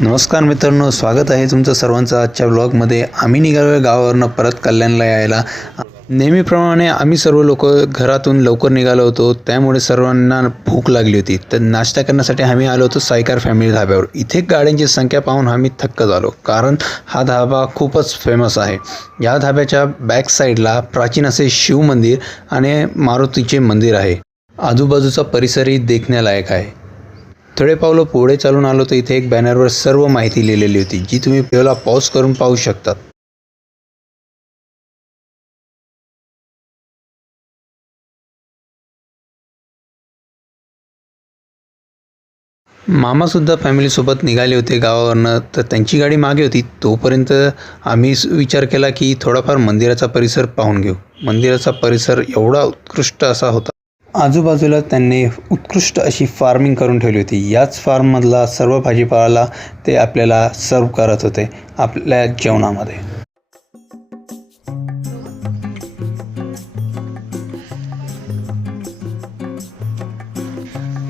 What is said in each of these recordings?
नमस्कार मित्रांनो, स्वागत आहे तुमचं सर्वांचं आजच्या व्लॉगमध्ये। आम्ही निघालो गावावरनं परत कल्याणला यायला। नेहमीप्रमाणे आम्ही सर्व लोक घरातून लवकर निघालो होतो, त्यामुळे सर्वांना भूक लागली होती। तर नाश्ता करण्यासाठी आम्ही आलो होतो सायकार फॅमिली धाब्यावर। इथे गाड्यांची संख्या पाहून आम्ही थक्क झालो, कारण हा धाबा खूपच फेमस आहे। या धाब्याच्या बॅक साईडला प्राचीन असे शिव मंदिर आणि मारुतीचे मंदिर आहे। आजूबाजूचा परिसरही देखण्यालायक आहे। थोडे पावलं पुढे चालून आलो तर इथे एक बॅनरवर सर्व माहिती लिहिलेली होती, जी तुम्ही व्हिडिओला पॉज करून पाहू शकता। मामासुद्धा फॅमिलीसोबत निघाले होते गावावरनं, तर त्यांची गाडी मागे होती। तोपर्यंत आम्ही विचार केला की थोडाफार मंदिराचा परिसर पाहून घेऊ। मंदिराचा परिसर एवढा उत्कृष्ट असा होता। आजूबाजूला त्यांनी उत्कृष्ट अशी फार्मिंग करून ठेवली होती। याच फार्ममधला सर्व भाजीपाला ते आपल्याला सर्व करत होते आपल्या जेवणामध्ये।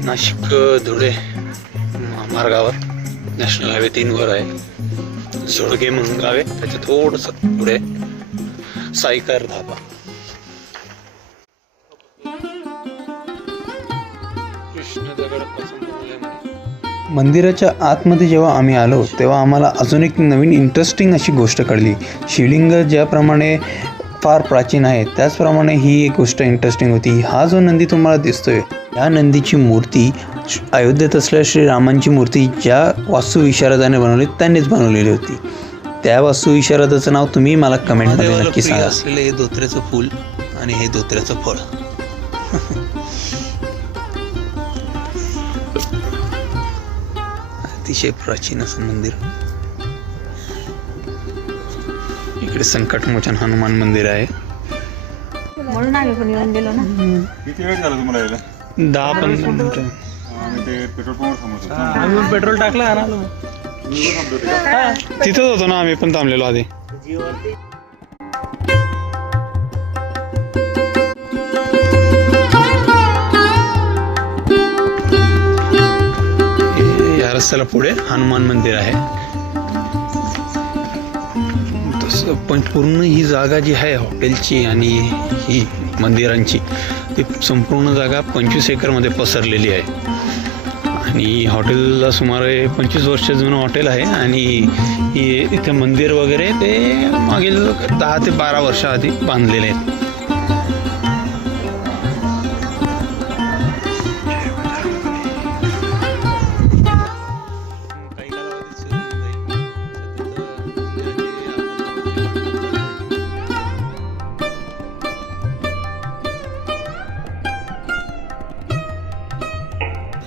नाशिक धुळे मार्गावर नॅशनल हायवे 3 वर आहे जोडगे म्हणून गाव आहे। त्याच्या थोडंसं पुढे सायकार धाबा। मंदिराच्या आतमध्ये जेव्हा आम्ही आलो तेव्हा आम्हाला अजून एक नवीन इंटरेस्टिंग अशी गोष्ट कळली। शिवलिंग ज्याप्रमाणे फार प्राचीन आहे, त्याचप्रमाणे ही एक गोष्ट इंटरेस्टिंग होती। हा जो नंदी तुम्हाला दिसतोय, या नंदीची मूर्ती अयोध्येत असलेल्या श्रीरामांची मूर्ती ज्या वास्तुविशारदाने बनवली त्यांनीच बनवलेली होती। त्या वास्तुविशारदाचं नाव तुम्ही मला कमेंटमध्ये नक्की सांगा। असलेले हे धोत्र्याचं फूल आणि हे धोत्र्याचं फळ अतिशय प्राचीन असं मंदिर। इकडे संकटमोचन हनुमान मंदिर आहे। म्हणून आम्ही पण येऊन गेलो ना। किती वेळ झाला तुम्हाला यायला? 10-15 मिनिटं। आणि ते पेट्रोल पंपवर थांबवतो। आम्ही पेट्रोल टाकलं आहे ना, तिथंच होतो ना आम्ही पण थांबलेलो आधी। या रस्त्याला पुढे हनुमान मंदिर आहे। तसं पण पूर्ण ही जागा जी आहे हॉटेलची आणि ही मंदिरांची, ती संपूर्ण जागा 25 एकरमध्ये पसरलेली आहे। आणि हॉटेलला सुमारे 25 वर्ष जुनं हॉटेल आहे। आणि इथे मंदिर वगैरे ते मागील 10 ते 12 वर्ष आधी बांधलेले आहेत।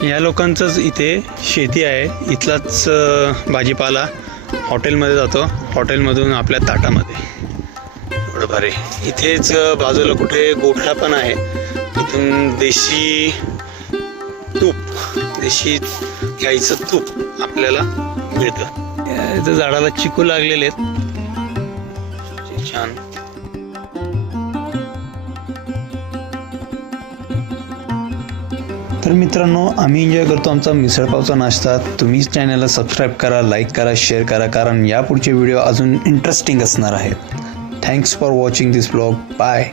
या लोकांचंच इथे शेती आहे। इथलाच भाजीपाला हॉटेलमध्ये जातो, हॉटेलमधून आपल्या ताटामध्ये। एवढं भारी। इथेच बाजूला कुठे गोठा पण आहे, इथून देशी तूप, देशी गाईचं तूप आपल्याला मिळतं। इथं झाडाला चिकू लागलेले आहेत, छान। तर मित्रांनो, आम्ही एन्जॉय करतो आमचा मिसळपावचा नाश्ता। तुम्ही चॅनलला सबस्क्राईब करा, लाईक करा, शेअर करा, कारण यापुढचे व्हिडिओ अजून इंटरेस्टिंग असणार आहेत। Thanks for watching this vlog. Bye.